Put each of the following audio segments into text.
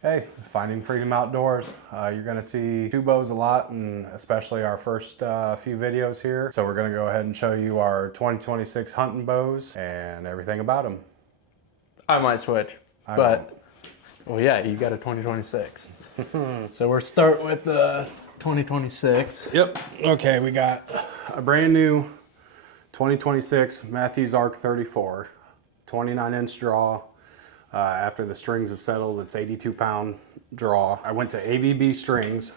Hey, finding freedom outdoors. You're gonna see two bows a lot, and especially our first few videos here. So we're gonna go ahead and show you our 2026 hunting bows and everything about them. I might switch, I but well, yeah, you got a 2026. So we're start with the 2026. Yep. Okay, we got a brand new 2026 Matthews Arc 34, 29-inch draw. After the strings have settled, it's 82-pound draw. I went to ABB strings.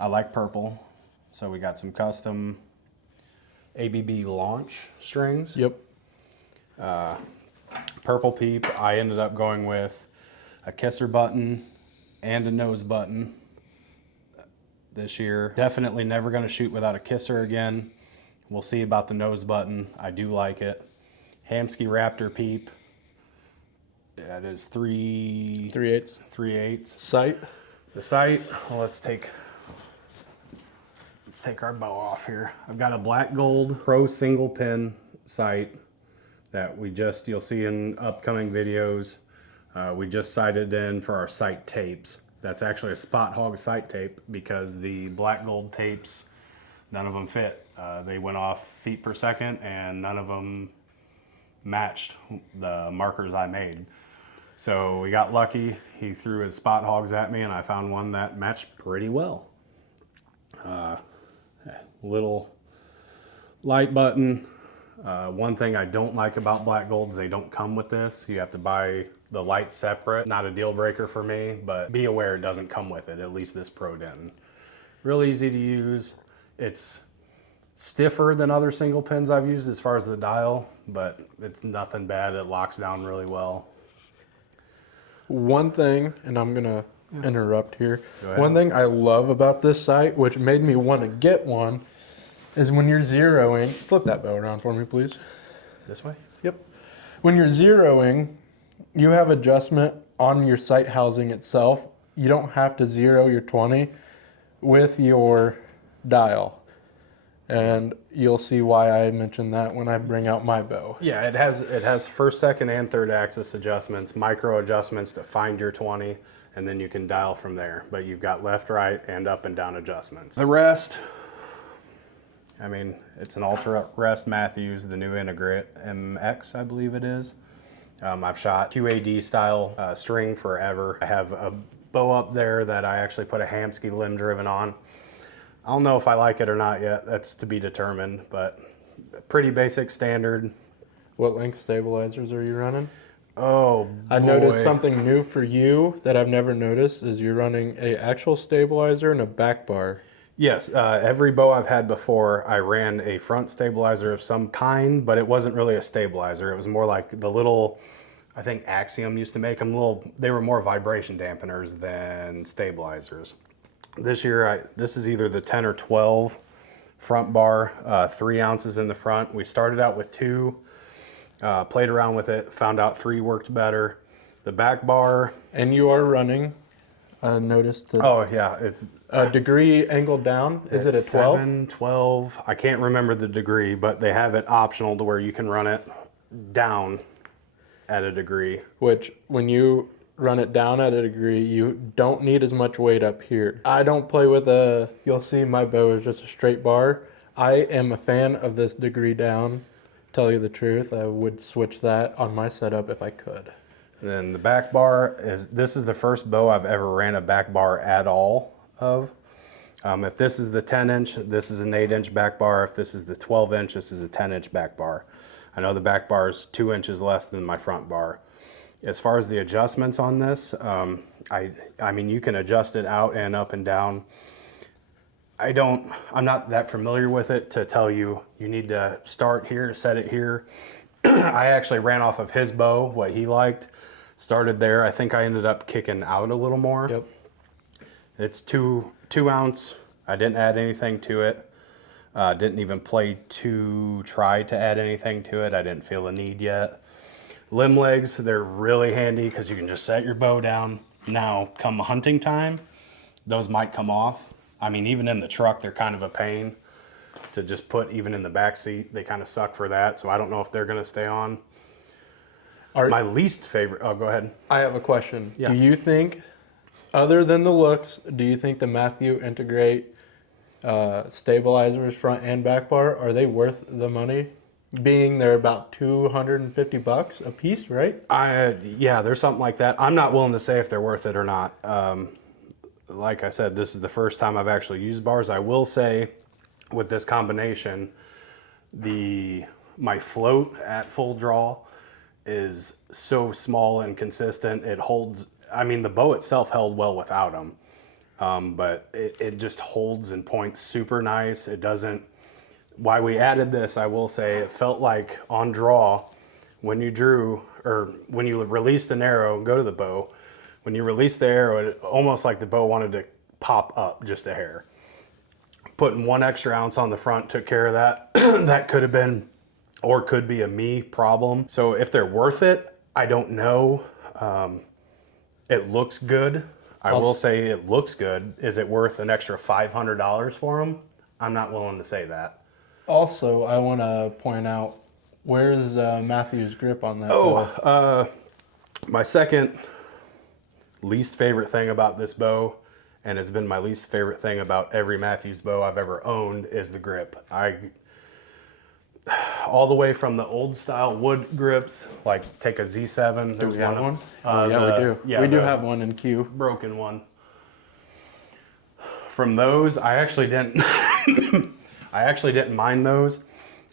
I like purple, so we got some custom ABB launch strings. Yep. Purple peep. I ended up going with a kisser button and a nose button this year. Definitely never going to shoot without a kisser again. We'll see about the nose button. I do like it. Hamsky Raptor peep. That is 3/8. 3/8. Sight. The sight, well, let's take our bow off here. I've got a black gold pro single pin sight that you'll see in upcoming videos. We just sighted in for our sight tapes. That's actually a Spot Hog sight tape because the black gold tapes, none of them fit. They went off feet per second and none of them matched the markers I made. So we got lucky. He threw his Spot Hogs at me and I found one that matched pretty well. Little light button. One thing I don't like about black gold is they don't come with this. You have to buy the light separate. Not a deal breaker for me, but be aware it doesn't come with it. At least this Pro didn't. Real easy to use. It's stiffer than other single pins I've used as far as the dial, but it's nothing bad. It locks down really well. One thing, and I'm gonna interrupt here. One thing I love about this sight, which made me want to get one, is when you're zeroing. Flip that bow around for me, please. This way? Yep. When you're zeroing, you have adjustment on your sight housing itself. You don't have to zero your 20 with your dial. And you'll see why I mentioned that when I bring out my bow. Yeah, it has first, second, and third axis adjustments, micro adjustments to find your 20, and then you can dial from there. But you've got left, right, and up and down adjustments. The rest, I mean, it's an Ultra Rest Matthews, the new Integrate MX, I believe it is. I've shot QAD style string forever. I have a bow up there that I actually put a Hamsky limb driven on. I don't know if I like it or not yet. That's to be determined, but pretty basic standard. What length stabilizers are you running? Oh, I noticed something new for you that I've never noticed is you're running a actual stabilizer and a back bar. Yes, every bow I've had before, I ran a front stabilizer of some kind, but it wasn't really a stabilizer. It was more like the little, I think Axiom used to make them they were more vibration dampeners than stabilizers. This year, this is either the 10 or 12 front bar, 3 ounces in the front. We started out with 2, played around with it, found out 3 worked better. The back bar. And you are running, noticed. Oh yeah, it's a degree angled down. Is it a 12? 7, 12. I can't remember the degree, but they have it optional to where you can run it down at a degree. Which, when you run it down at a degree, you don't need as much weight up here. I don't play with you'll see my bow is just a straight bar. I am a fan of this degree down. Tell you the truth, I would switch that on my setup if I could. And then the back bar this is the first bow I've ever ran a back bar at all of. If this is the 10-inch, this is an 8-inch back bar. If this is the 12-inch, this is a 10-inch back bar. I know the back bar is 2 inches less than my front bar. As far as the adjustments on this, I mean, you can adjust it out and up and down. I'm not that familiar with it to tell you need to start here, set it here. I actually ran off of his bow, what he liked, started there. I think I ended up kicking out a little more. Yep. It's 2 ounce. I didn't add anything to it. Didn't even try to add anything to it. I didn't feel a need yet. Limb legs, they're really handy because you can just set your bow down. Now, come hunting time, those might come off. I mean, even in the truck, they're kind of a pain to just put even in the back seat. They kind of suck for that, so I don't know if they're gonna stay on. My least favorite, oh, go ahead. I have a question. Yeah. Do you think, other than the looks, do you think the Matthew Integrate stabilizers front and back bar, are they worth the money? Being they're about $250 a piece, right? Yeah, there's something like that. I'm not willing to say if they're worth it or not. Like I said, this is the first time I've actually used bars. I will say with this combination, my float at full draw is so small and consistent. It holds, I mean, the bow itself held well without them, but it just holds and points super nice. It doesn't, why we added this, I will say, it felt like on draw, when you drew, or when you released an arrow and go to the bow, when you released the arrow, it almost like the bow wanted to pop up just a hair. Putting 1 extra ounce on the front took care of that. That could have been, or could be, a me problem. So if they're worth it, I don't know. It looks good. I will say it looks good. Is it worth an extra $500 for them? I'm not willing to say that. Also, I want to point out, where's Matthew's grip on that bow? My second least favorite thing about this bow, and it's been my least favorite thing about every Matthews bow I've ever owned, is the grip. All the way from the old style wood grips, like take a Z7. Do we have one? Yeah, we do. Yeah, we do have one in queue. Broken one. From those, I actually didn't. I actually didn't mind those.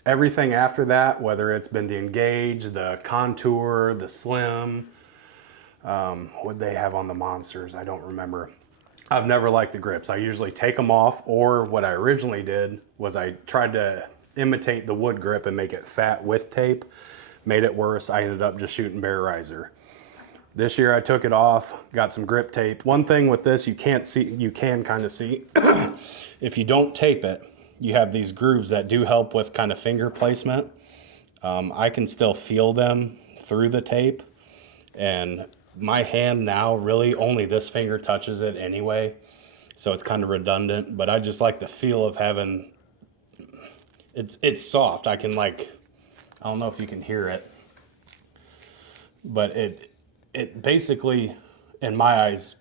Everything after that, whether it's been the Engage, the Contour, the Slim, what they have on the Monsters, I don't remember. I've never liked the grips. I usually take them off, or what I originally did was I tried to imitate the wood grip and make it fat with tape. Made it worse. I ended up just shooting bare riser. This year I took it off, got some grip tape. One thing with this you can't see, you can kind of see, if you don't tape it, you have these grooves that do help with kind of finger placement. I can still feel them through the tape, and my hand now really only this finger touches it anyway, so it's kind of redundant, but I just like the feel of having, it's soft. I can, like, I don't know if you can hear it, but it basically, in my eyes,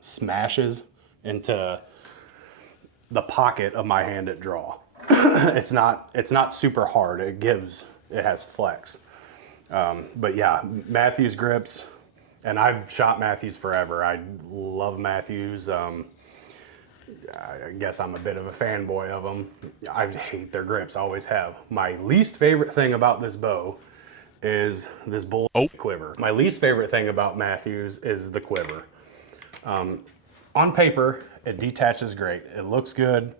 smashes into the pocket of my hand at draw. It's not super hard. It has flex. But yeah, Matthews grips, and I've shot Matthews forever. I love Matthews. I guess I'm a bit of a fanboy of them. I hate their grips, always have. My least favorite thing about this bow is this quiver. My least favorite thing about Matthews is the quiver. On paper, it detaches great. It looks good.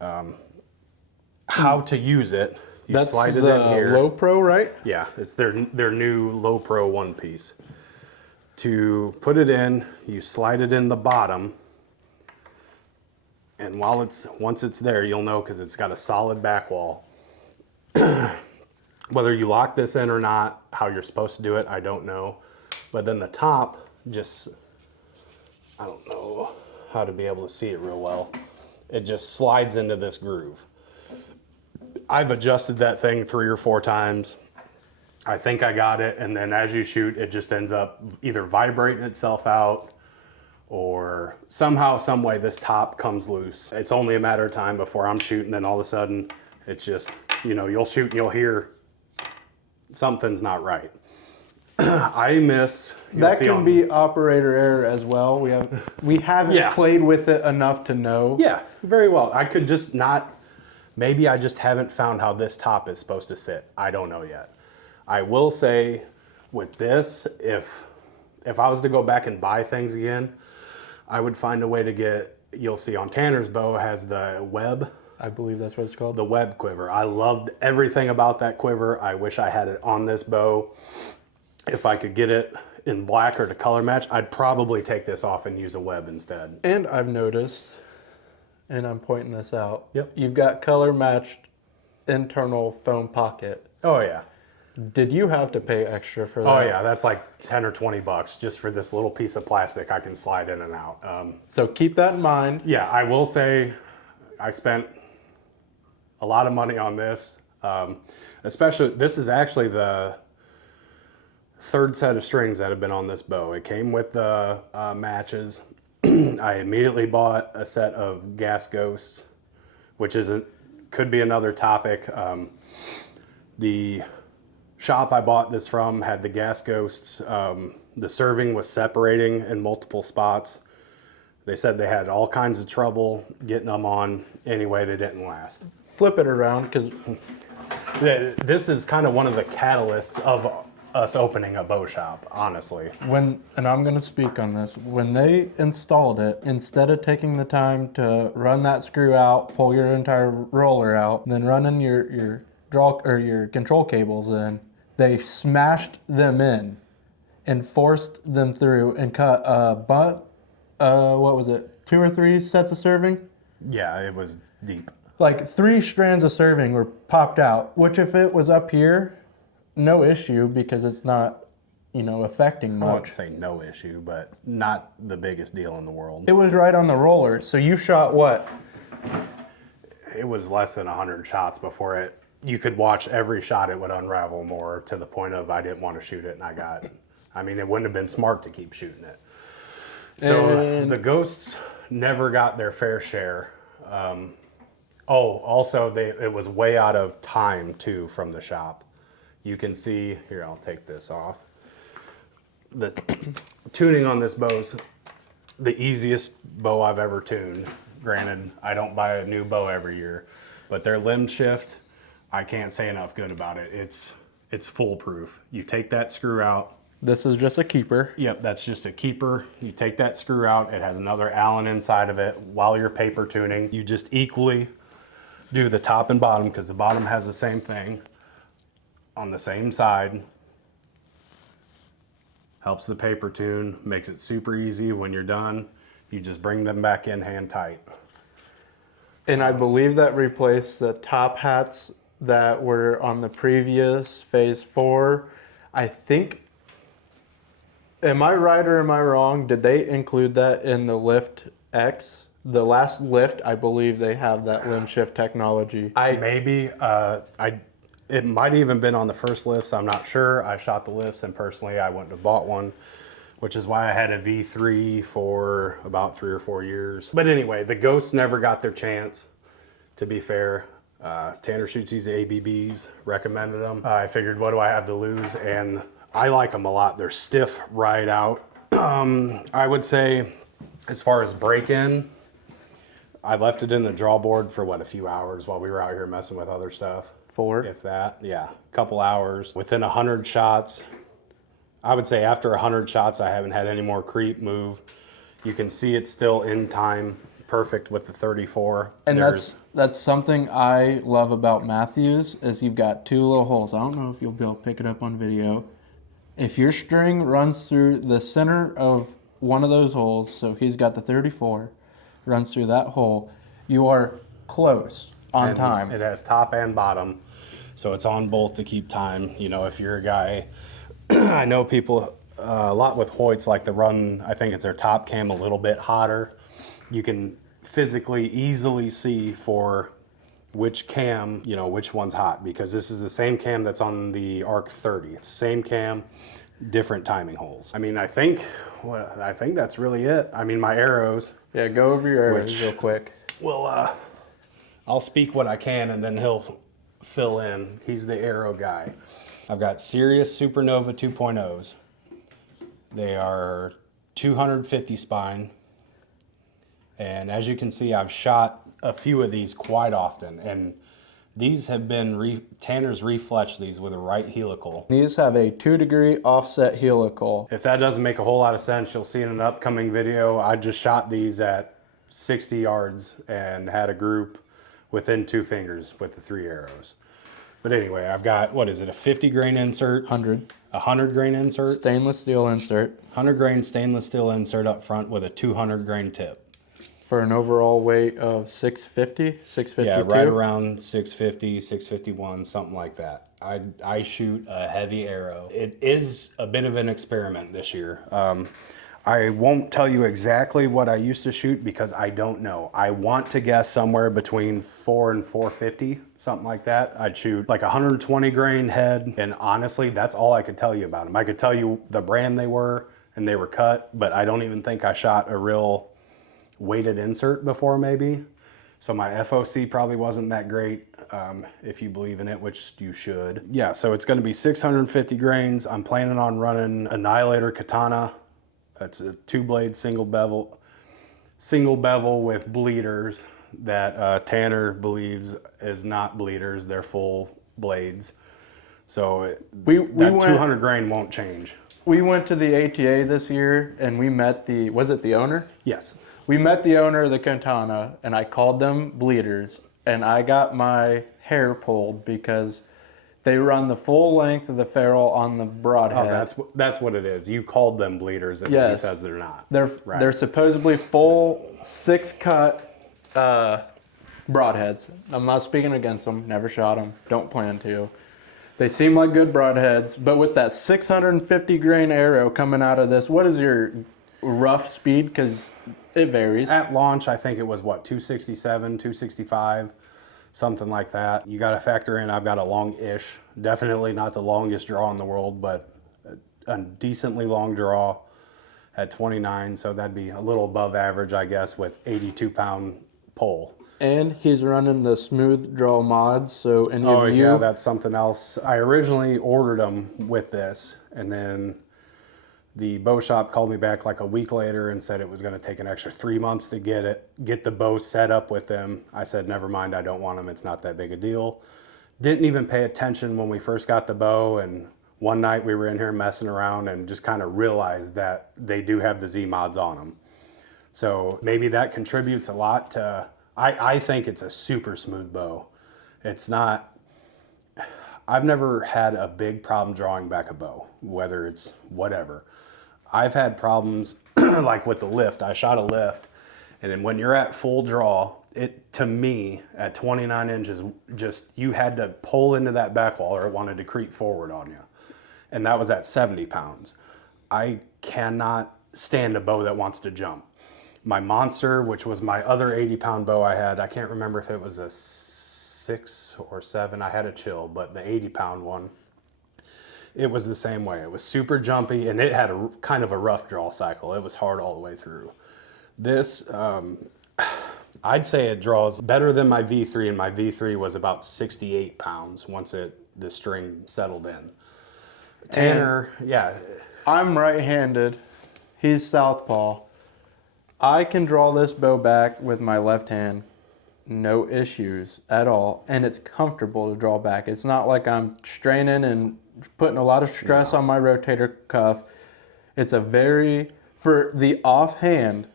How to use it, you slide it in here. Low Pro, right? Yeah, it's their new Low Pro one piece. To put it in, you slide it in the bottom, and once it's there, you'll know because it's got a solid back wall. Whether you lock this in or not, how you're supposed to do it, I don't know. But then the top just, I don't know how to be able to see it real well. It just slides into this groove. I've adjusted that thing 3 or 4 times. I think I got it, and then as you shoot, it just ends up either vibrating itself out, or somehow, some way, this top comes loose. It's only a matter of time before I'm shooting, then all of a sudden, it's just, you'll shoot and you'll hear something's not right. I miss. That can be operator error as well. We haven't played with it enough to know. Yeah, very well. I could just not. Maybe I just haven't found how this top is supposed to sit. I don't know yet. I will say, with this, if I was to go back and buy things again, I would find a way to get. You'll see on Tanner's bow has the web. I believe that's what it's called. The web quiver. I loved everything about that quiver. I wish I had it on this bow. If I could get it in black or to color match, I'd probably take this off and use a web instead. And I've noticed, and I'm pointing this out, Yep. You've got color matched internal foam pocket. Oh yeah. Did you have to pay extra for that? Oh yeah, that's like 10 or 20 bucks just for this little piece of plastic I can slide in and out. So keep that in mind. Yeah, I will say I spent a lot of money on this. Especially, this is actually third set of strings that have been on this bow. It came with the matches. I immediately bought a set of gas ghosts, which could be another topic. The shop I bought this from had the gas ghosts. The serving was separating in multiple spots. They said they had all kinds of trouble getting them on. Anyway, they didn't last. Flip it around, because This is kind of one of the catalysts of us opening a bow shop, honestly. and I'm going to speak on this, when they installed it, instead of taking the time to run that screw out, pull your entire roller out, then running your draw or your control cables in, they smashed them in and forced them through and cut a butt. What was it? 2 or 3 sets of serving? Yeah, it was deep. Like 3 strands of serving were popped out, which if it was up here, no issue, because it's not, affecting I wouldn't much. say no issue, but not the biggest deal in the world. It was right on the roller. So you shot what? It was less than 100 shots before you could watch every shot, it would unravel more, to the point of I didn't want to shoot it, and it wouldn't have been smart to keep shooting it. So the ghosts never got their fair share. Also, it was way out of time too from the shop. You can see here. I'll take this off. The tuning on this bow's the easiest bow I've ever tuned. Granted, I don't buy a new bow every year, but their limb shift, I can't say enough good about it. It's foolproof. You take that screw out. This is just a keeper. Yep, that's just a keeper. You take that screw out. It has another Allen inside of it. While you're paper tuning, you just equally do the top and bottom, because the bottom has the same thing on the same side. Helps the paper tune, makes it super easy. When you're done, you just bring them back in hand tight. And I believe that replaced the top hats that were on the previous Phase 4. I think, am I right or am I wrong? Did they include that in the Lift X? The last lift, I believe they have that limb shift technology. It might even been on the first lifts. I'm not sure. I shot the lifts, and personally, I wouldn't have bought one, which is why I had a V3 for about 3 or 4 years. But anyway, the ghosts never got their chance, to be fair. Tanner shoots these ABBs, recommended them. I figured, what do I have to lose? And I like them a lot. They're stiff right out. I would say, as far as break-in, I left it in the draw board for a few hours while we were out here messing with other stuff. 4. If that, yeah, a couple hours. Within 100 shots, I would say after 100 shots, I haven't had any more creep move. You can see it's still in time, perfect with the 34. And that's something I love about Matthews, is you've got 2 little holes. I don't know if you'll be able to pick it up on video. If your string runs through the center of one of those holes, so he's got the 34, runs through that hole, you are close on time. It has top and bottom, so it's on both to keep time. If you're a guy, I know people a lot with Hoyts like to run, I think it's their top cam a little bit hotter. You can physically easily see for which cam, which one's hot, because this is the same cam that's on the Arc 30. It's the same cam, different timing holes. I think that's really it. My arrows. Yeah, go over your arrows real quick. Well, I'll speak what I can, and then he'll fill in. He's the arrow guy. I've got Sirius Supernova 2.0s. They are 250 spine. And as you can see, I've shot a few of these quite often. And these have been, Tanner's refletched these with a right helical. These have a 2-degree offset helical. If that doesn't make a whole lot of sense, you'll see in an upcoming video. I just shot these at 60 yards and had a group within 2 fingers with the 3 arrows. But anyway, I've got, a 50 grain insert? 100. A 100 grain insert? Stainless steel insert. 100 grain stainless steel insert up front with a 200 grain tip. For an overall weight of 650, 652? Yeah, right around 650, 651, something like that. I shoot a heavy arrow. It is a bit of an experiment this year. I won't tell you exactly what I used to shoot because I don't know. I want to guess somewhere between 4 and 450, something like that. I'd shoot like 120 grain head, and honestly, that's all I could tell you about them. I could tell you the brand they were, and they were cut, but I don't even think I shot a real weighted insert before maybe. So my FOC probably wasn't that great, if you believe in it, which you should. Yeah, so it's gonna be 650 grains. I'm planning on running Annihilator Katana. That's a 2-blade single bevel with bleeders that Tanner believes is not bleeders. They're full blades. So that 200 grain won't change. We went to the ATA this year and we met was it the owner? Yes. We met the owner of the Katana and I called them bleeders and I got my hair pulled because they run the full length of the ferrule on the broadhead. Oh, that's what it is. You called them bleeders, and Yes. he says they're not. They're supposedly full 6-cut broadheads. I'm not speaking against them. Never shot them. Don't plan to. They seem like good broadheads, but with that 650 grain arrow coming out of this, what is your rough speed? Because it varies. At launch, I think it was 267, 265. Something like that. You got to factor in I've got a long-ish, definitely not the longest draw in the world, but a decently long draw at 29, so that'd be a little above average, I guess, with 82-pound pole. And he's running the smooth draw mods, so any of you... yeah, that's something else. I originally ordered them with this, and then the bow shop called me back like a week later and said it was going to take an extra 3 months to get the bow set up with them. I said, never mind, I don't want them. It's not that big a deal. Didn't even pay attention when we first got the bow, and one night we were in here messing around and just kind of realized that they do have the Z mods on them. So maybe that contributes a lot to, I think it's a super smooth bow. It's not, I've never had a big problem drawing back a bow, whether it's whatever. I've had problems like with the lift. I shot a lift, and then when you're at full draw, to me, at 29 inches, just you had to pull into that back wall or it wanted to creep forward on you. And that was at 70 pounds. I cannot stand a bow that wants to jump. My Monster, which was my other 80-pound bow I had, I can't remember if it was a 6 or 7. I had a chill, but the 80-pound one, it was the same way. It was super jumpy, and it had a kind of a rough draw cycle. It was hard all the way through. This, I'd say it draws better than my V3, and my V3 was about 68 pounds once the string settled in. Tanner, yeah. I'm right-handed. He's southpaw. I can draw this bow back with my left hand. No issues at all. And it's comfortable to draw back. It's not like I'm straining and putting a lot of stress on my rotator cuff. It's for the offhand,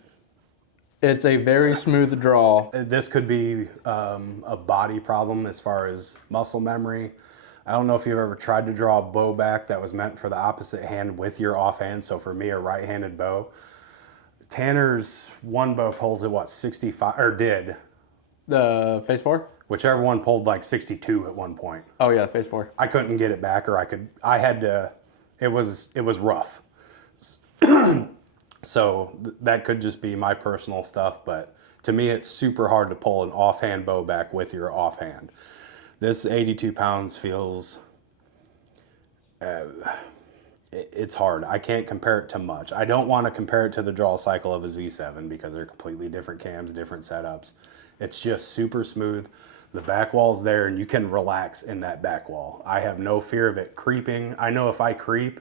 it's a very smooth draw. This could be a body problem as far as muscle memory. I don't know if you've ever tried to draw a bow back that was meant for the opposite hand with your offhand. So for me, a right-handed bow. Tanner's one bow pulls at 65, or did. The Phase 4? Whichever one pulled like 62 at one point. Oh yeah, Phase 4. I couldn't get it back, or I had to, it was rough. So that could just be my personal stuff, but to me it's super hard to pull an offhand bow back with your offhand. This 82 pounds feels, it's hard. I can't compare it to much. I don't want to compare it to the draw cycle of a Z7 because they're completely different cams, different setups. It's just super smooth. The back wall's there and you can relax in that back wall. I have no fear of it creeping. I know if I creep,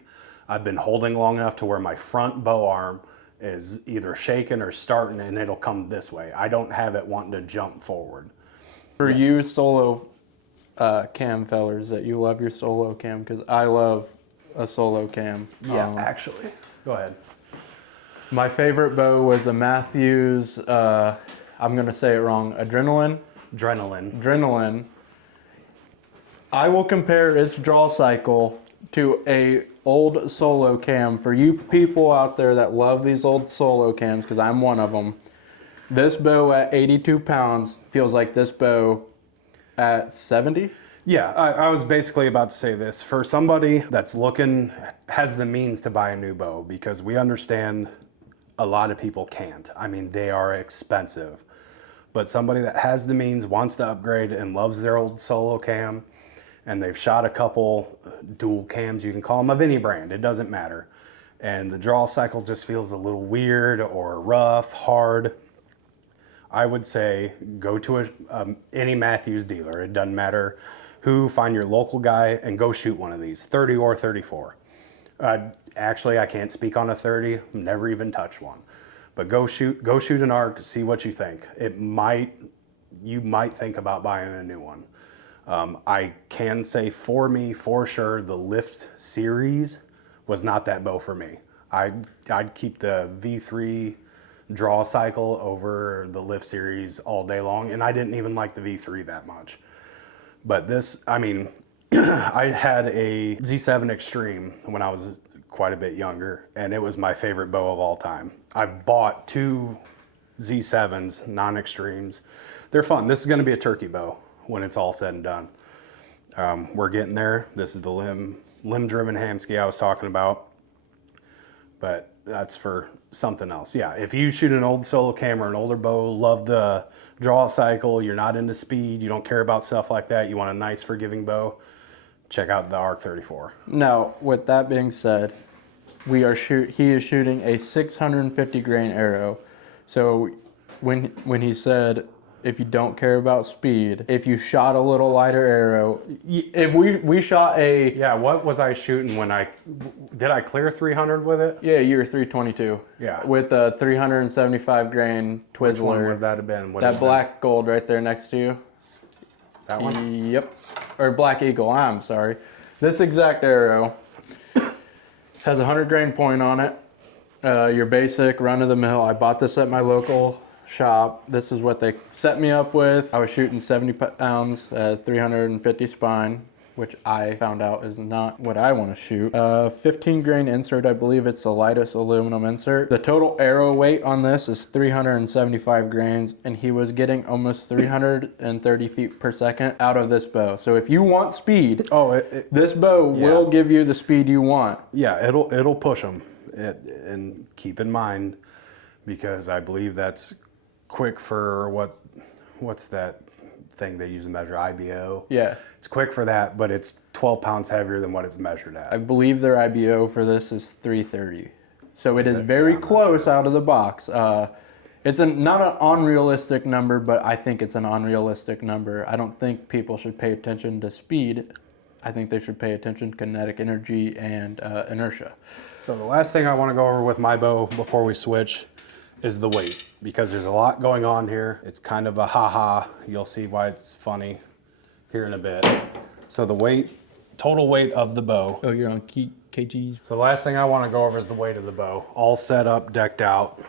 I've been holding long enough to where my front bow arm is either shaking or starting and it'll come this way. I don't have it wanting to jump forward. For you solo cam fellers, that you love your solo cam, because I love a solo cam. Yeah, actually. Go ahead. My favorite bow was a Matthews, I'm going to say it wrong, Adrenaline. I will compare its draw cycle to a old solo cam. For you people out there that love these old solo cams, because I'm one of them, this bow at 82 pounds feels like this bow at 70. Yeah, I was basically about to say this. For somebody that's has the means to buy a new bow, because we understand a lot of people can't. I mean, they are expensive. But somebody that has the means, wants to upgrade, and loves their old solo cam, and they've shot a couple dual cams, you can call them of any brand, it doesn't matter. And the draw cycle just feels a little weird or rough, hard. I would say go to any Matthews dealer. It doesn't matter who, find your local guy and go shoot one of these, 30 or 34. Actually, I can't speak on a 30, never even touched one. But go shoot an arc, see what you think. You might think about buying a new one. I can say for me, for sure, the Lift series was not that bow for me. I'd keep the V3 draw cycle over the Lift series all day long, and I didn't even like the V3 that much. But this, I mean, I had a Z7 Extreme when I was quite a bit younger, and it was my favorite bow of all time. I've bought 2 Z7s, non-extremes. They're fun. This is going to be a turkey bow when it's all said and done. We're getting there. This is the limb-driven Hamsky I was talking about, but that's for something else. Yeah, if you shoot an old solo cam or an older bow, love the draw cycle, you're not into speed, you don't care about stuff like that, you want a nice forgiving bow, check out the Arc 34. Now, with that being said, he is shooting a 650 grain arrow. So when he said, if you don't care about speed, if you shot a little lighter arrow, if we shot a... Yeah, what was I shooting did I clear 300 with it? Yeah, you were 322. Yeah. With a 375 grain Twizzler. Which one would that have been? That black gold right there next to you. That one? Yep. Or Black Eagle, I'm sorry. This exact arrow has a 100 grain point on it. Your basic run of the mill. I bought this at my local shop. This is what they set me up with. I was shooting 70 pounds at 350 spine, which I found out is not what I want to shoot. 15 grain insert, I believe it's the lightest aluminum insert. The total arrow weight on this is 375 grains, and he was getting almost 330 feet per second out of this bow. So if you want speed, this bow will give you the speed you want. Yeah, it'll push them. And keep in mind, because I believe that's quick for what's that thing they use to measure, IBO? Yeah. It's quick for that, but it's 12 pounds heavier than what it's measured at. I believe their IBO for this is 330. So it is very close out of the box. It's not an unrealistic number, but I think it's an unrealistic number. I don't think people should pay attention to speed. I think they should pay attention to kinetic energy and inertia. So the last thing I want to go over with my bow before we switch is the weight, because there's a lot going on here. It's kind of a ha-ha. You'll see why it's funny here in a bit. So the weight, total weight of the bow. Oh, you're on kgs. So the last thing I want to go over is the weight of the bow. All set up, decked out.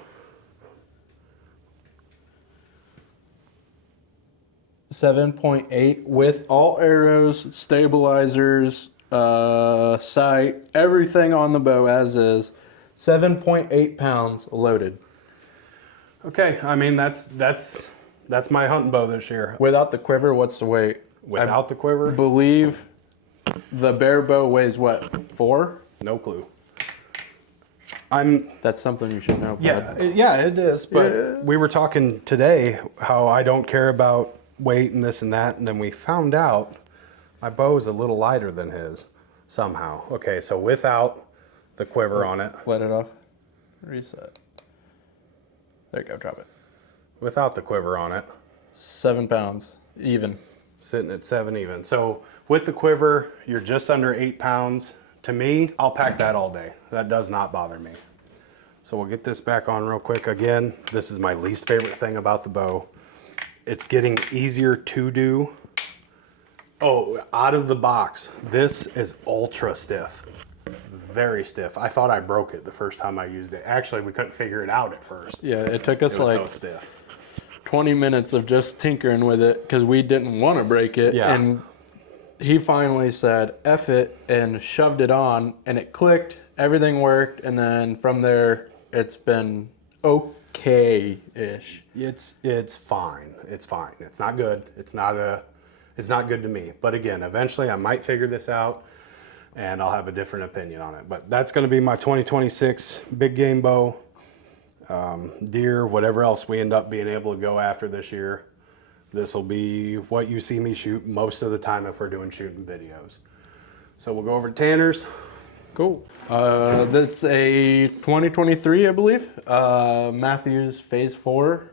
7.8 with all arrows, stabilizers, sight, everything on the bow as is. 7.8 pounds loaded. Okay, I mean that's my hunting bow this year. Without the quiver, what's the weight? Without the quiver? Believe the bare bow weighs what, 4? No clue. That's something you should know, bud. Yeah, it is. But we were talking today how I don't care about weight and this and that, and then we found out my bow is a little lighter than his somehow. Okay, so without the quiver on it. Let it off. Reset. There you go, drop it. Without the quiver on it. 7 pounds, even. Sitting at 7 even. So with the quiver, you're just under 8 pounds. To me, I'll pack that all day. That does not bother me. So we'll get this back on real quick. Again, this is my least favorite thing about the bow. It's getting easier to do. Oh, out of the box, this is ultra stiff. Very stiff. I thought I broke it the first time I used it. Actually, we couldn't figure it out at first. Yeah, it took us It was like so stiff. 20 minutes of just tinkering with it because we didn't want to break it. Yeah. And he finally said, F it, and shoved it on, and it clicked, everything worked, and then from there, it's been okay-ish. It's fine. It's fine. It's not good. It's not good to me. But again, eventually I might figure this out and I'll have a different opinion on it. But that's going to be my 2026 big game bow. deer, whatever else we end up being able to go after this year. This will be what you see me shoot most of the time if we're doing shooting videos. So we'll go over to Tanner's. Cool. That's a 2023, I believe. Matthews Phase 4.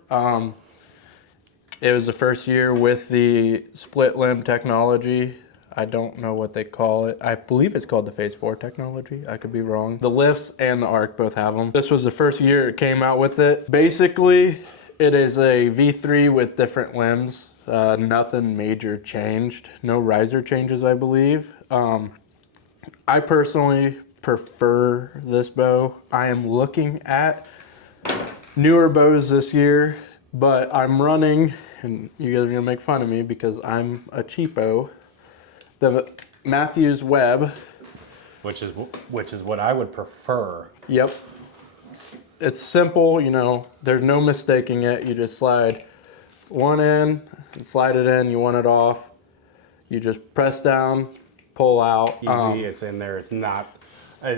It was the first year with the split limb technology. I don't know what they call it. I believe it's called the Phase 4 technology. I could be wrong. The lifts and the arc both have them. This was the first year it came out with it. Basically, it is a V3 with different limbs. Nothing major changed. No riser changes, I believe. I personally prefer this bow. I am looking at newer bows this year, but I'm running, and you guys are gonna make fun of me because I'm a cheapo, the Matthews Web. Which is what I would prefer. Yep. It's simple, you know, there's no mistaking it. You just slide one in and slide it in, you want it off. You just press down, pull out. Easy, it's in there. It's not.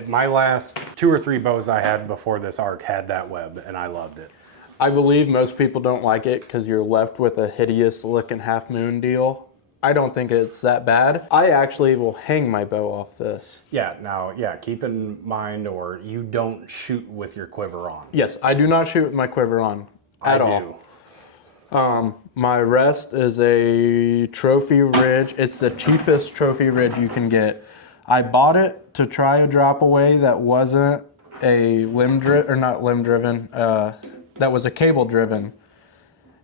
My last 2 or 3 bows I had before this arc had that web, and I loved it. I believe most people don't like it because you're left with a hideous looking half moon deal. I don't think it's that bad. I actually will hang my bow off this. Yeah, now, keep in mind, or you don't shoot with your quiver on. Yes, I do not shoot with my quiver on at all. My rest is a Trophy Ridge. It's the cheapest Trophy Ridge you can get. I bought it to try a drop away that wasn't a that was a cable driven.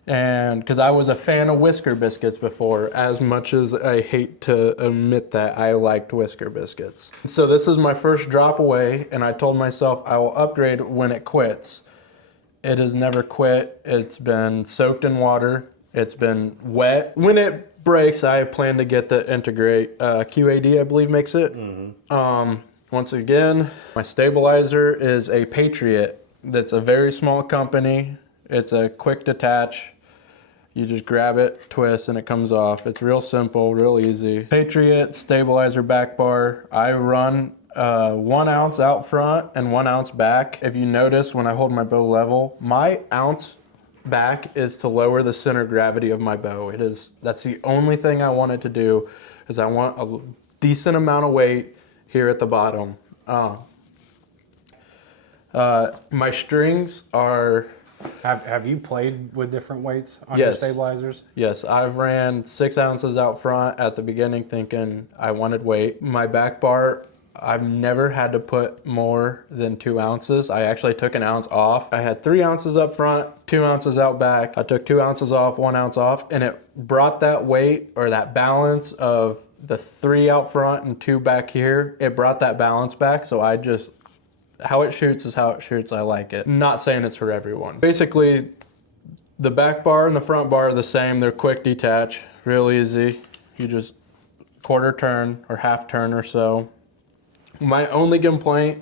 And because I was a fan of Whisker Biscuits before, as much as I hate to admit that, I liked Whisker Biscuits. So this is my first drop away, and I told myself I will upgrade when it quits. It has never quit. It's been soaked in water. It's been wet. When it breaks, I plan to get the Integrate. QAD, I believe, makes it. Once again, my stabilizer is a Patriot. That's a very small company. It's a quick detach. You just grab it, twist, and it comes off. It's real simple, real easy. Patriot stabilizer back bar. I run 1 ounce out front and 1 ounce back. If you notice, when I hold my bow level, my ounce back is to lower the center of gravity of my bow. That's the only thing I wanted to do, is I want a decent amount of weight here at the bottom. My strings are... Have you played with different weights on Yes. your stabilizers? Yes, I've ran 6 ounces out front at the beginning thinking I wanted weight. My back bar, I've never had to put more than 2 ounces. I actually took 1 ounce off. I had 3 ounces up front, 2 ounces out back. I took 2 ounces off, 1 ounce off, and it brought that weight, or that balance of the 3 out front and 2 back here. It brought that balance back, so I just... How it shoots is how it shoots. I like it. Not saying it's for everyone. Basically, the back bar and the front bar are the same. They're quick detach, real easy. You just quarter turn or half turn or so. My only complaint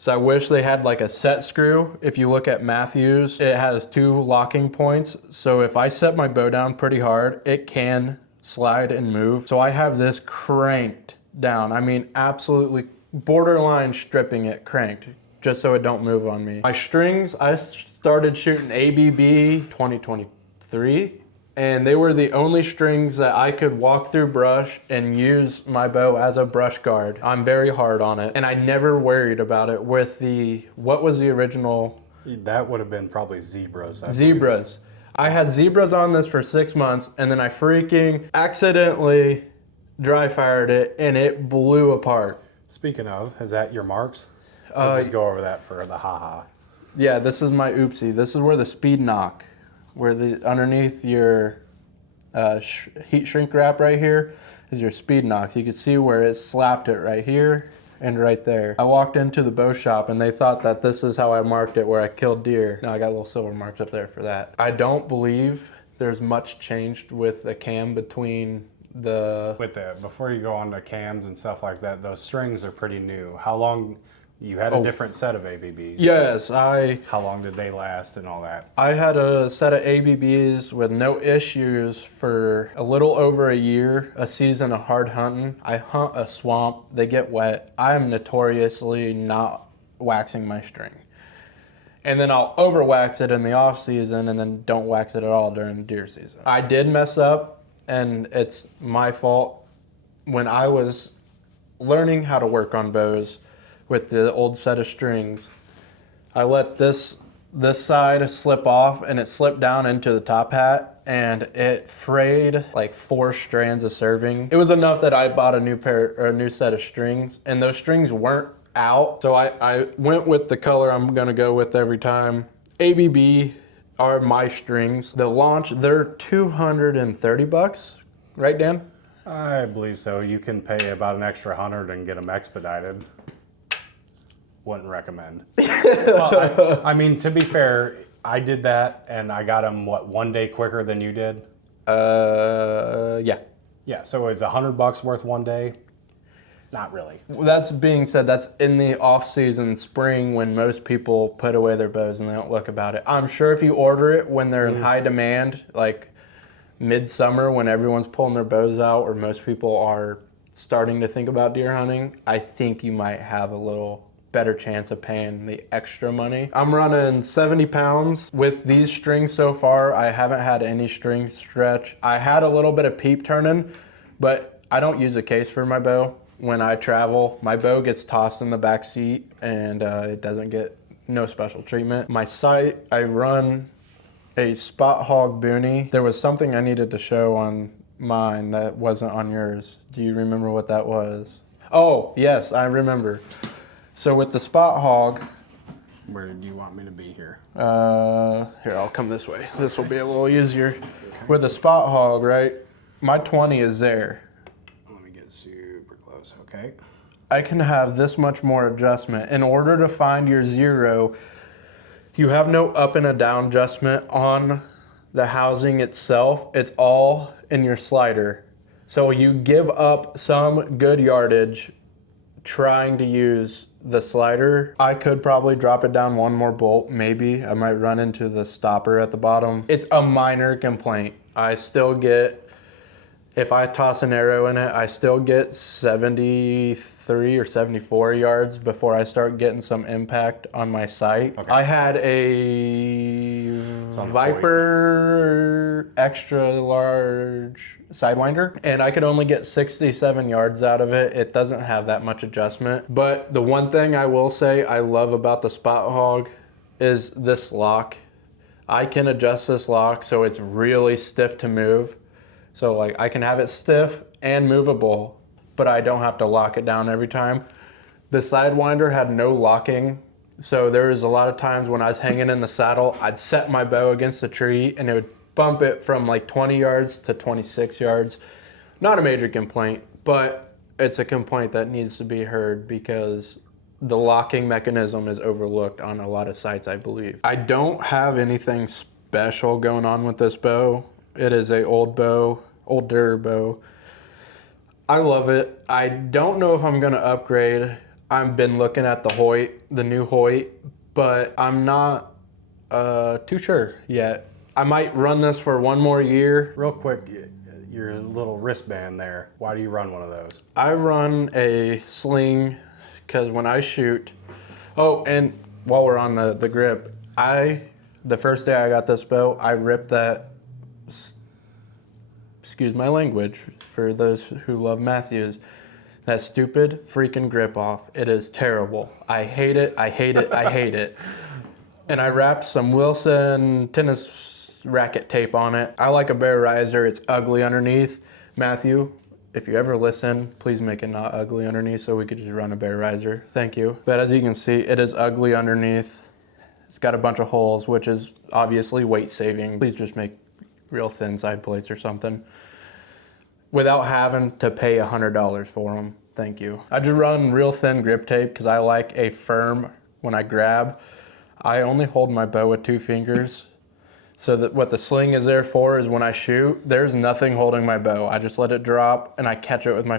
is I wish they had like a set screw. If you look at Matthews, it has 2 locking points. So if I set my bow down pretty hard, it can slide and move. So I have this cranked down. I mean, absolutely borderline stripping it cranked, just so it don't move on me. My strings, I started shooting ABB 2023, and they were the only strings that I could walk through brush and use my bow as a brush guard. I'm very hard on it, and I never worried about it with what was the original? That would have been probably Zebras. Zebras. I had Zebras on this for 6 months, and then I freaking accidentally dry fired it, and it blew apart. Speaking of, is that your marks? We'll just go over that for the haha. Yeah, this is my oopsie. This is where the speed knock, where underneath your heat shrink wrap right here is your speed knock. So you can see where it slapped it right here and right there. I walked into the bow shop and they thought that this is how I marked it, where I killed deer. Now I got little silver marks up there for that. I don't believe there's much changed with the cam between before you go on to cams and stuff like that, those strings are pretty new. How long you had a different set of ABBs? Yes, How long did they last and all that? I had a set of ABBs with no issues for a little over a year, a season of hard hunting. I hunt a swamp, they get wet. I am notoriously not waxing my string. And then I'll over wax it in the off season and then don't wax it at all during the deer season. I did mess up, and it's my fault. When I was learning how to work on bows with the old set of strings, I let this side slip off, and it slipped down into the top hat, and it frayed like 4 strands of serving. It was enough that I bought a new set of strings, and those strings weren't out. So I went with the color I'm gonna go with every time. ABB are my strings. The Launch, they're $230, right, Dan? I believe so. You can pay about an extra 100 and get them expedited. Wouldn't recommend. Well, I mean, to be fair, I did that and I got them, what, 1 day quicker than you did? Yeah. Yeah, so it's $100 worth 1 day? Not really. That's being said, that's in the off-season spring when most people put away their bows and they don't look about it. I'm sure if you order it when they're in high demand, like midsummer when everyone's pulling their bows out or most people are starting to think about deer hunting, I think you might have a little better chance of paying the extra money. I'm running 70 pounds with these strings so far. I haven't had any string stretch. I had a little bit of peep turning, but I don't use a case for my bow. When I travel, my bow gets tossed in the back seat and it doesn't get no special treatment. My sight, I run a Spot Hog Boonie. There was something I needed to show on mine that wasn't on yours. Do you remember what that was? Oh, yes, I remember. So with the Spot Hog, Where do you want me to be here? here, I'll come this way. This will be a little easier. Okay. With the Spot Hog, right, my 20 is there. Let me get super close, okay? I can have this much more adjustment. In order to find your 0, you have no up and a down adjustment on the housing itself. It's all in your slider. So you give up some good yardage trying to use the slider. I could probably drop it down 1 more bolt, maybe. I might run into the stopper at the bottom. It's a minor complaint. I still get, if I toss an arrow in it, I still get 73 or 74 yards before I start getting some impact on my sight. Okay. I had a Viper extra large Sidewinder, and I could only get 67 yards out of it. It doesn't have that much adjustment. But the one thing I will say I love about the Spot Hog is this lock. I can adjust this lock so it's really stiff to move. So like I can have it stiff and movable, but I don't have to lock it down every time. The Sidewinder had no locking. So there was a lot of times when I was hanging in the saddle, I'd set my bow against the tree and it would bump it from like 20 yards to 26 yards. Not a major complaint, but it's a complaint that needs to be heard because the locking mechanism is overlooked on a lot of sites, I believe. I don't have anything special going on with this bow. It is a older bow. I love it. I don't know if I'm gonna upgrade. I've been looking at the Hoyt, the new Hoyt, but I'm not too sure yet. I might run this for 1 more year. Real quick, your little wristband there, why do you run one of those? I run a sling because when I shoot, oh, and while we're on the grip, the first day I got this bow, I ripped that, excuse my language for those who love Matthews, that stupid freaking grip off. It is terrible. I hate it, I hate it, I hate it. And I wrapped some Wilson tennis racket tape on it. I like a bear riser. It's ugly underneath. Matthew, if you ever listen, please make it not ugly underneath so we could just run a bear riser. Thank you. But as you can see, it is ugly underneath. It's got a bunch of holes, which is obviously weight saving. Please just make real thin side plates or something without having to pay $100 for them. Thank you. I just run real thin grip tape because I like a firm when I grab. I only hold my bow with 2 fingers. So that what the sling is there for is when I shoot, there's nothing holding my bow. I just let it drop and I catch it with my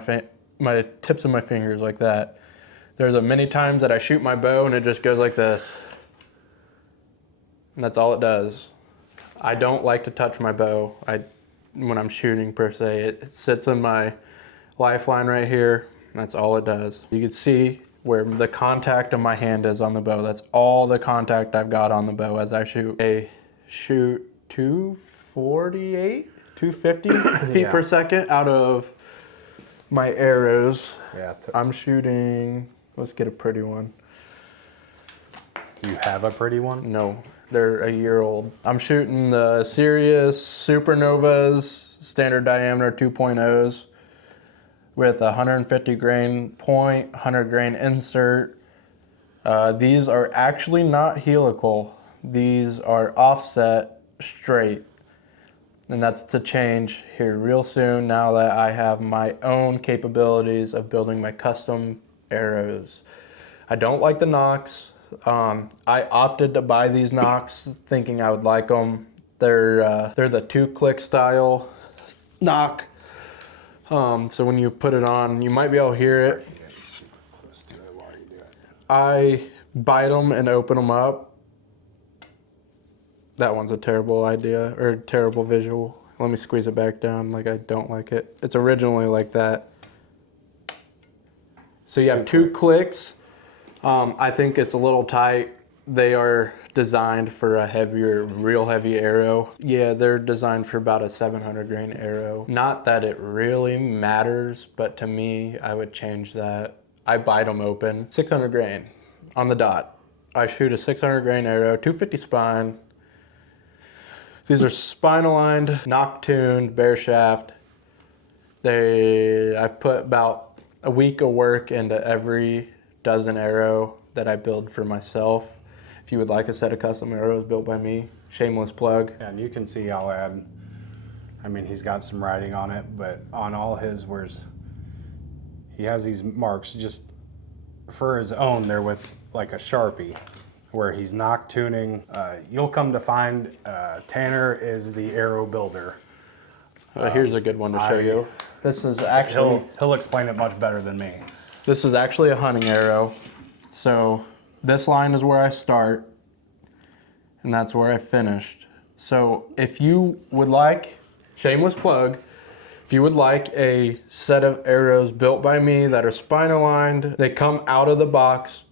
tips of my fingers like that. There's a many times that I shoot my bow and it just goes like this. And that's all it does. I don't like to touch my bow when I'm shooting per se. It sits in my lifeline right here. That's all it does. You can see where the contact of my hand is on the bow. That's all the contact I've got on the bow as I shoot. I shoot 248, 250 feet per second out of my arrows. Yeah. I'm shooting, let's get a pretty one. You have a pretty one? No, they're a year old. I'm shooting the Sirius Supernovas, standard diameter 2.0s with 150 grain point, 100 grain insert. These are actually not helical. These are offset straight. And that's to change here real soon now that I have my own capabilities of building my custom arrows. I don't like the nocks. I opted to buy these nocks thinking I would like them. They're the 2-click style knock. So when you put it on, you might be able to hear it. Let's do it while you do it. I bite them and open them up. That one's a terrible idea or terrible visual. Let me squeeze it back down like I don't like it. It's originally like that. So you have 2 clicks. I think it's a little tight. They are designed for a heavier, real heavy arrow. Yeah, they're designed for about a 700 grain arrow. Not that it really matters, but to me, I would change that. I bite them open. 600 grain on the dot. I shoot a 600 grain arrow, 250 spine. These are spine aligned, nock tuned, bare shaft. I put about a week of work into every dozen arrow that I build for myself. If you would like a set of custom arrows built by me, shameless plug. And you can see I'll add, I mean, he's got some writing on it, but on all his, he has these marks just for his own. They're with like a Sharpie where he's nock tuning. You'll come to find Tanner is the arrow builder. Here's a good one to show you. This is actually, he'll explain it much better than me. this is actually a hunting arrow. So this line is where I start, and that's where I finished. So if you would like, shameless plug, if you would like a set of arrows built by me that are spine aligned, they come out of the box,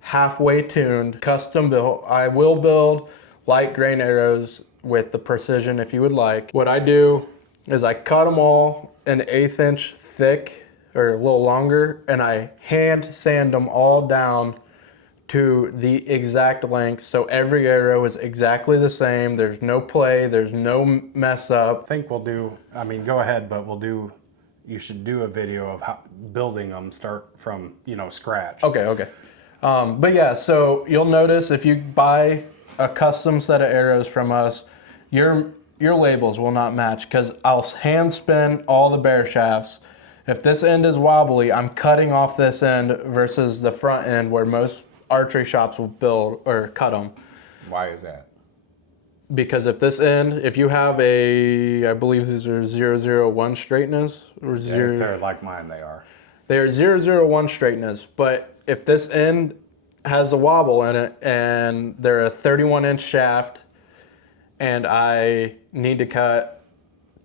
halfway tuned, custom built. I will build light grain arrows with the precision if you would like. What I do is I cut them all an 1/8 inch thick or a little longer, and I hand sand them all down to the exact length. So every arrow is exactly the same. There's no play, there's no mess up. I think we'll do, I mean, go ahead, but you should do a video of how building them, start from, scratch. Okay. But yeah, so you'll notice if you buy a custom set of arrows from us, your labels will not match because I'll hand spin all the bare shafts. If this end is wobbly, I'm cutting off this end versus the front end where most archery shops will build or cut them. Why is that? Because if you have I believe these are 001 straightness or If they're like mine, they are. They are 001 straightness, but if this end has a wobble in it and they're a 31-inch shaft and I need to cut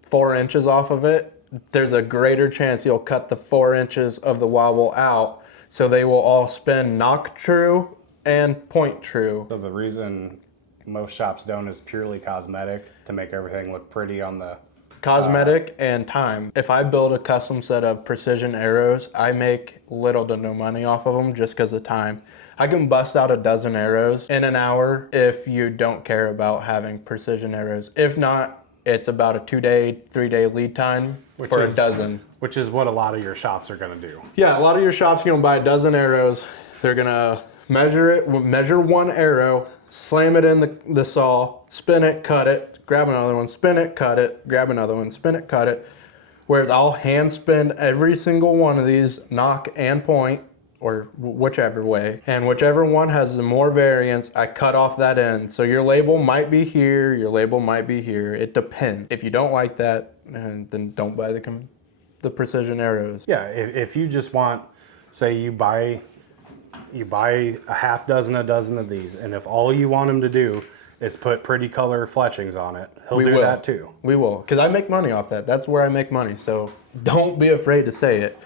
4 inches off of it, there's a greater chance you'll cut the 4 inches of the wobble out, so they will all spin nock true and point true. So the reason most shops don't is purely cosmetic to make everything look pretty on the... Cosmetic and time. If I build a custom set of precision arrows, I make little to no money off of them just because of time. I can bust out a dozen arrows in an hour if you don't care about having precision arrows. If not, it's about a 2-day, 3-day lead time for a dozen. Which is what a lot of your shops are going to do. Yeah, a lot of your shops are going to buy a dozen arrows. They're going to measure one arrow, slam it in the saw, spin it, cut it, grab another one, spin it, cut it, grab another one, spin it, cut it. Whereas I'll hand spin every single one of these, nock and point, or whichever way. And whichever one has the more variance, I cut off that end. So your label might be here, your label might be here. It depends. If you don't like that, then don't buy the precision arrows. Yeah, if you just want, say you buy a half dozen, a dozen of these, and if all you want him to do is put pretty color fletchings on it, he'll do that too. We will, because I make money off that. That's where I make money, so don't be afraid to say it.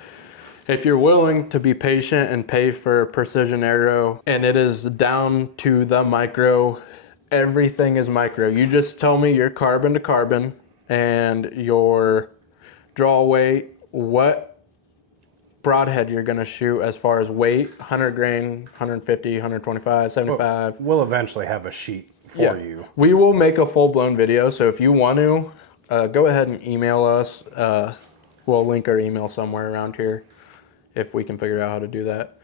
If you're willing to be patient and pay for a precision arrow, and it is down to the micro, everything is micro. You just tell me your carbon to carbon and your draw weight, what broadhead you're gonna shoot as far as weight, 100 grain, 150, 125, 75. We'll eventually have a sheet for you. We will make a full-blown video, so if you want to, go ahead and email us. We'll link our email somewhere around here if we can figure out how to do that.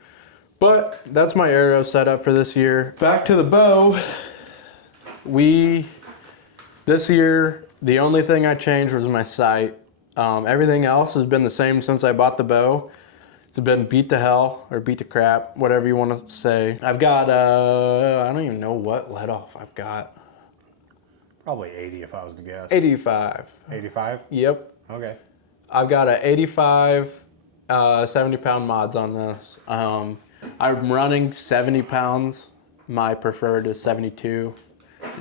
But that's my arrow setup for this year. Back to the bow. This year, the only thing I changed was my sight. Everything else has been the same since I bought the bow. It's been beat to hell or beat to crap, whatever you want to say. I've got, I don't even know what let off I've got. Probably 80 if I was to guess. 85. 85? Yep. Okay. I've got a 85, 70 pound mods on this. I'm running 70 pounds. My preferred is 72.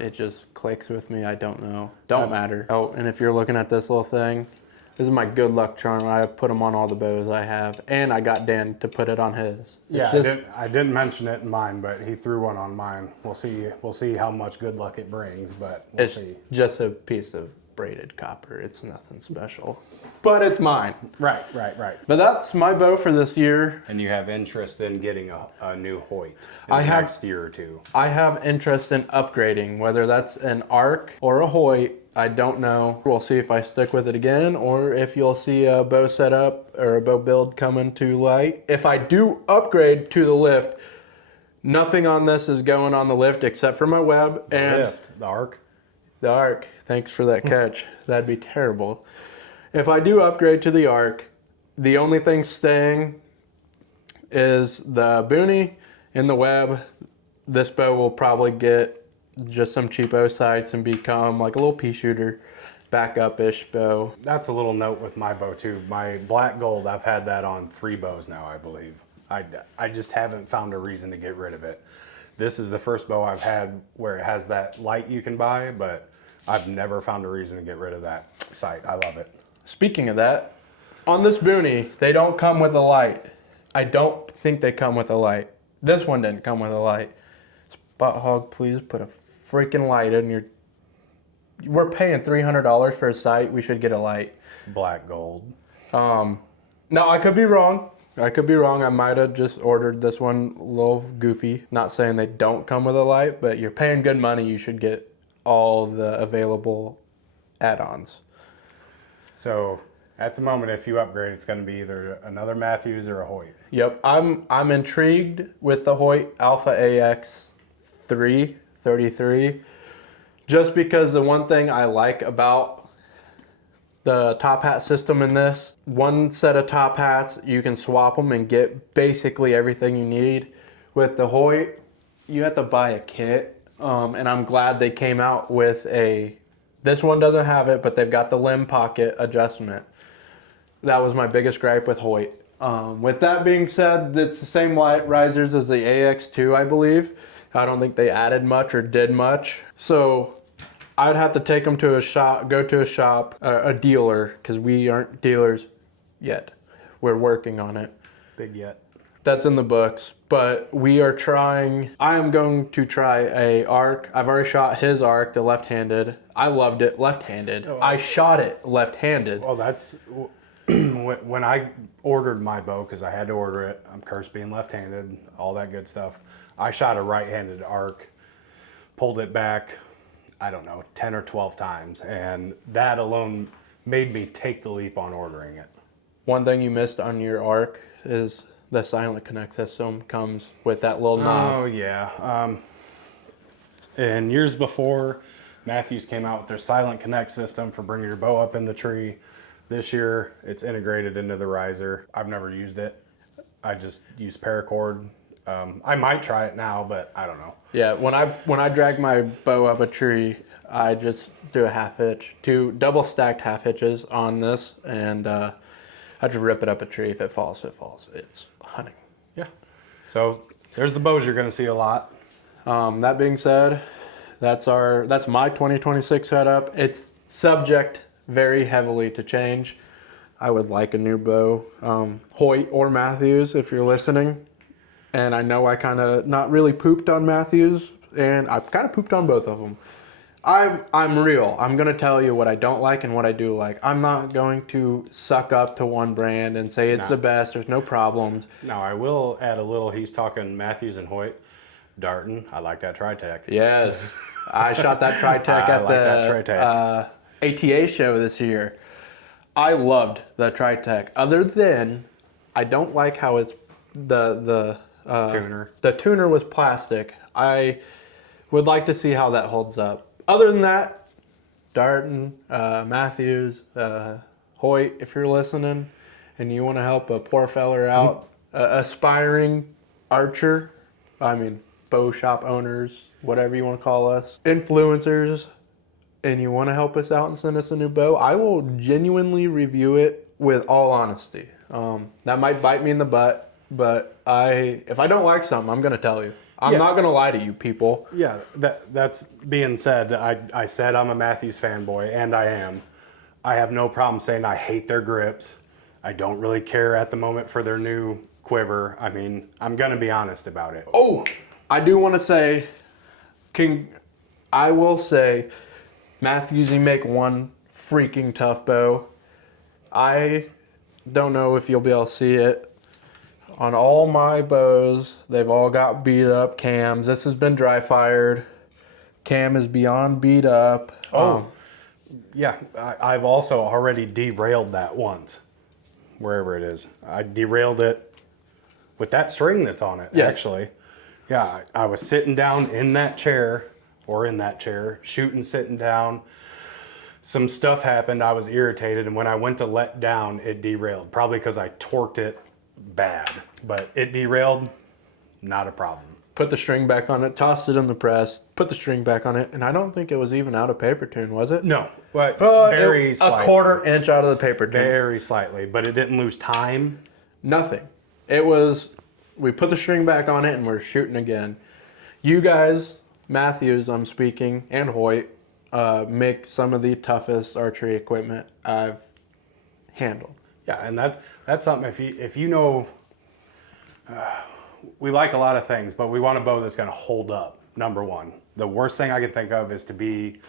It just clicks with me. I don't know. Don't matter. Oh, and if you're looking at this little thing, this is my good luck charm. I put them on all the bows I have, and I got Dan to put it on his. I didn't mention it in mine, but he threw one on mine. We'll see how much good luck it brings, but we'll see. It's just a piece of braided copper. It's nothing special, but it's mine. Right. But that's my bow for this year. And you have interest in getting a new Hoyt next year or two. I have interest in upgrading, whether that's an arc or a Hoyt. I don't know. We'll see if I stick with it again, or if you'll see a bow setup or a bow build coming to light. If I do upgrade to the lift, nothing on this is going on the lift except for my web and the arc. The arc. Thanks for that catch. That'd be terrible. If I do upgrade to the arc, the only thing staying is the boonie and the web. This bow will probably get just some cheapo sights and become like a little pea shooter, backup-ish bow. That's a little note with my bow too. My black gold, I've had that on 3 bows now, I believe. I just haven't found a reason to get rid of it. This is the first bow I've had where it has that light you can buy, but I've never found a reason to get rid of that sight. I love it. Speaking of that, on this boonie, they don't come with a light. I don't think they come with a light. This one didn't come with a light. Spot Hog, please put a freaking light in your... We're paying $300 for a sight. We should get a light. Black gold. No, I could be wrong. I might have just ordered this one a little goofy. Not saying they don't come with a light, but you're paying good money. You should get all the available add-ons. So at the moment, if you upgrade, it's going to be either another Matthews or a Hoyt. Yep, I'm intrigued with the Hoyt Alpha AX 333, just because the one thing I like about the top hat system in this, one set of top hats, you can swap them and get basically everything you need. With the Hoyt, you have to buy a kit, and I'm glad they came out with this one doesn't have it, but they've got the limb pocket adjustment. That was my biggest gripe with Hoyt. With that being said, it's the same light risers as the AX2, I believe. I don't think they added much or did much. So I'd have to take them to a shop, a dealer, because we aren't dealers yet. We're working on it. Big yet. That's in the books, but I am going to try a arc. I've already shot his arc, the left-handed. I loved it left-handed. Oh, I shot it left-handed. Well, that's when I ordered my bow, because I had to order it. I'm cursed being left-handed, all that good stuff. I shot a right-handed arc, pulled it back, I don't know, 10 or 12 times, and that alone made me take the leap on ordering it. One thing you missed on your arc is the silent connect system comes with that little knob. Oh, yeah. And years before, Matthews came out with their silent connect system for bringing your bow up in the tree. This year, it's integrated into the riser. I've never used it. I just use paracord. I might try it now, but I don't know. Yeah, when I drag my bow up a tree, I just do a half hitch, 2 double stacked half hitches on this, and I just rip it up a tree. If it falls, it falls. It's hunting. Yeah. So there's the bows you're going to see a lot. That being said, that's my 2026 setup. It's subject very heavily to change. I would like a new bow. Hoyt or Matthews, if you're listening. And I know I kind of not really pooped on Matthews, and I kind of pooped on both of them. I'm real. I'm going to tell you what I don't like and what I do like. I'm not going to suck up to one brand and say it's the best. There's no problems. Now, I will add a little. He's talking Matthews and Hoyt. Darton, I like that Tri-Tech. Yes. I shot that Tri-Tech at the ATA show this year. I loved the Tri-Tech. Other than, I don't like how it's the Tuner. The tuner was plastic. I would like to see how that holds up. Other than that, Darton, Matthews, Hoyt, if you're listening and you want to help a poor feller out, aspiring archer, bow shop owners, whatever you want to call us, influencers, and you want to help us out and send us a new bow, I will genuinely review it with all honesty. That might bite me in the butt, but if I don't like something, I'm going to tell you. I'm not going to lie to you, people. Yeah, that's being said. I said I'm a Matthews fanboy, and I am. I have no problem saying I hate their grips. I don't really care at the moment for their new quiver. I mean, I'm going to be honest about it. Oh, I do want to say, I will say, Matthews, you make one freaking tough bow. I don't know if you'll be able to see it. On all my bows, they've all got beat up cams. This has been dry fired. Cam is beyond beat up. Yeah, I've also already derailed that once, wherever it is. I derailed it with that string that's on it, actually. Yeah, I was sitting down in that chair, shooting sitting down. Some stuff happened, I was irritated, and when I went to let down, it derailed. Probably because I torqued it bad, but it derailed, not a problem. Put the string back on it, tossed it in the press, put the string back on it, and I don't think it was even out of paper tune, was it? No, but very slightly. A quarter inch out of the paper tune. Very slightly, but it didn't lose time. Nothing. It was, we put the string back on it and we're shooting again. You guys, Matthews, I'm speaking, and Hoyt, make some of the toughest archery equipment I've handled. Yeah, and that's something, if you know, we like a lot of things, but we want a bow that's going to hold up, number one. The worst thing I can think of is to be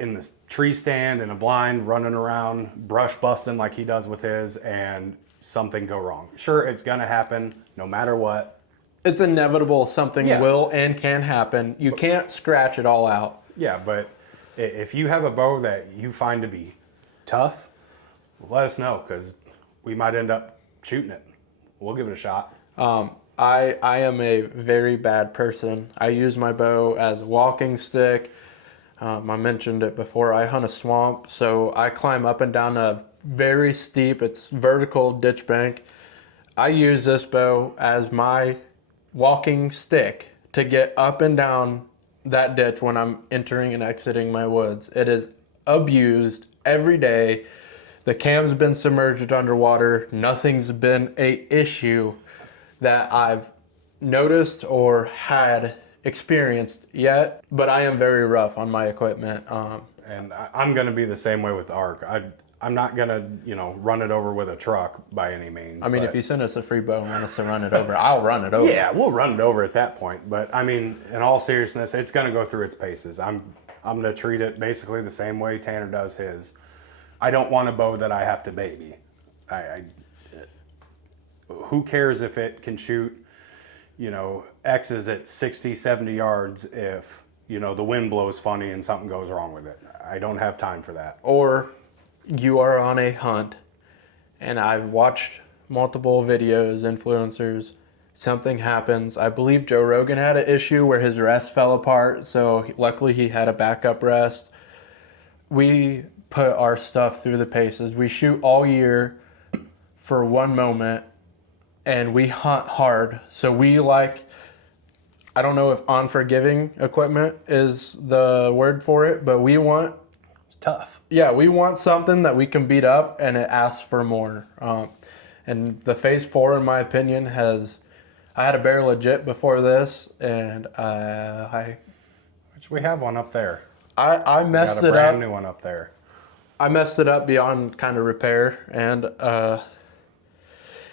in this tree stand in a blind, running around, brush busting like he does with his, and something go wrong. Sure, it's going to happen no matter what. It's inevitable something will and can happen. You can't scratch it all out. Yeah, but if you have a bow that you find to be tough, let us know, because we might end up shooting it. We'll give it a shot. I am a very bad person. I use my bow as a walking stick. I mentioned it before. I hunt a swamp, so I climb up and down a very steep, it's vertical ditch bank. I use this bow as my walking stick to get up and down that ditch when I'm entering and exiting my woods. It is abused every day. The cam's been submerged underwater. Nothing's been an issue that I've noticed or had experienced yet, but I am very rough on my equipment. And I'm going to be the same way with the ARC. I'm not going to, run it over with a truck by any means. I mean, if you send us a free bow and want us to run it over, I'll run it over. Yeah, we'll run it over at that point. But I mean, in all seriousness, it's going to go through its paces. I'm going to treat it basically the same way Tanner does his. I don't want a bow that I have to baby. Who cares if it can shoot, X's at 60, 70 yards if, the wind blows funny and something goes wrong with it. I don't have time for that. Or you are on a hunt, and I've watched multiple videos, influencers, something happens. I believe Joe Rogan had an issue where his rest fell apart, so luckily he had a backup rest. We put our stuff through the paces. We shoot all year for one moment, and we hunt hard. So we I don't know if unforgiving equipment is the word for it, but we want... It's tough. Yeah, we want something that we can beat up, and it asks for more. And the Phase 4, in my opinion, I had a Bear Legit before this, and Which we have one up there. I messed it up. Got a brand new one up there. I messed it up beyond kind of repair, and it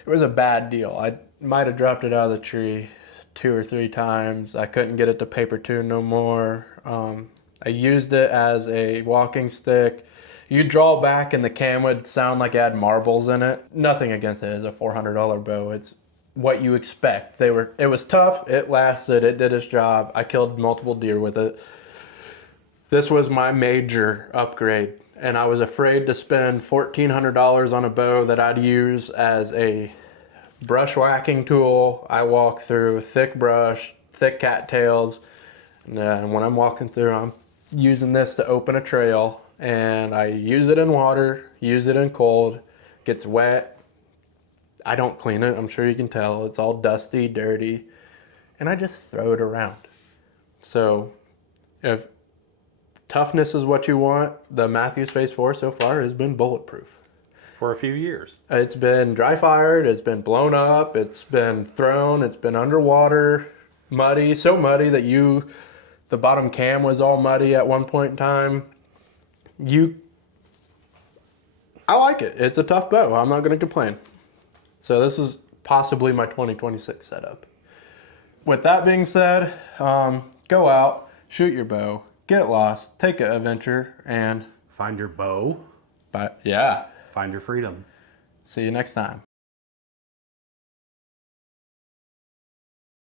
was a bad deal. I might have dropped it out of the tree 2 or 3 times. I couldn't get it to paper tune no more. I used it as a walking stick. You draw back and the cam would sound like it had marbles in it. Nothing against it. It's a $400 bow. It's what you expect. It was tough. It lasted. It did its job. I killed multiple deer with it. This was my major upgrade, and I was afraid to spend $1,400 on a bow that I'd use as a brush whacking tool. I walk through thick brush, thick cattails, and when I'm walking through, I'm using this to open a trail, and I use it in water, use it in cold, gets wet. I don't clean it, I'm sure you can tell. It's all dusty, dirty, and I just throw it around. So if toughness is what you want, the Matthews Phase 4 so far has been bulletproof. For a few years. It's been dry fired, it's been blown up, it's been thrown, it's been underwater, muddy, so muddy that the bottom cam was all muddy at one point in time. I like it. It's a tough bow. I'm not going to complain. So this is possibly my 2026 setup. With that being said, go out, shoot your bow, get lost, take an adventure, and Find your bow. yeah. Find your freedom. See you next time.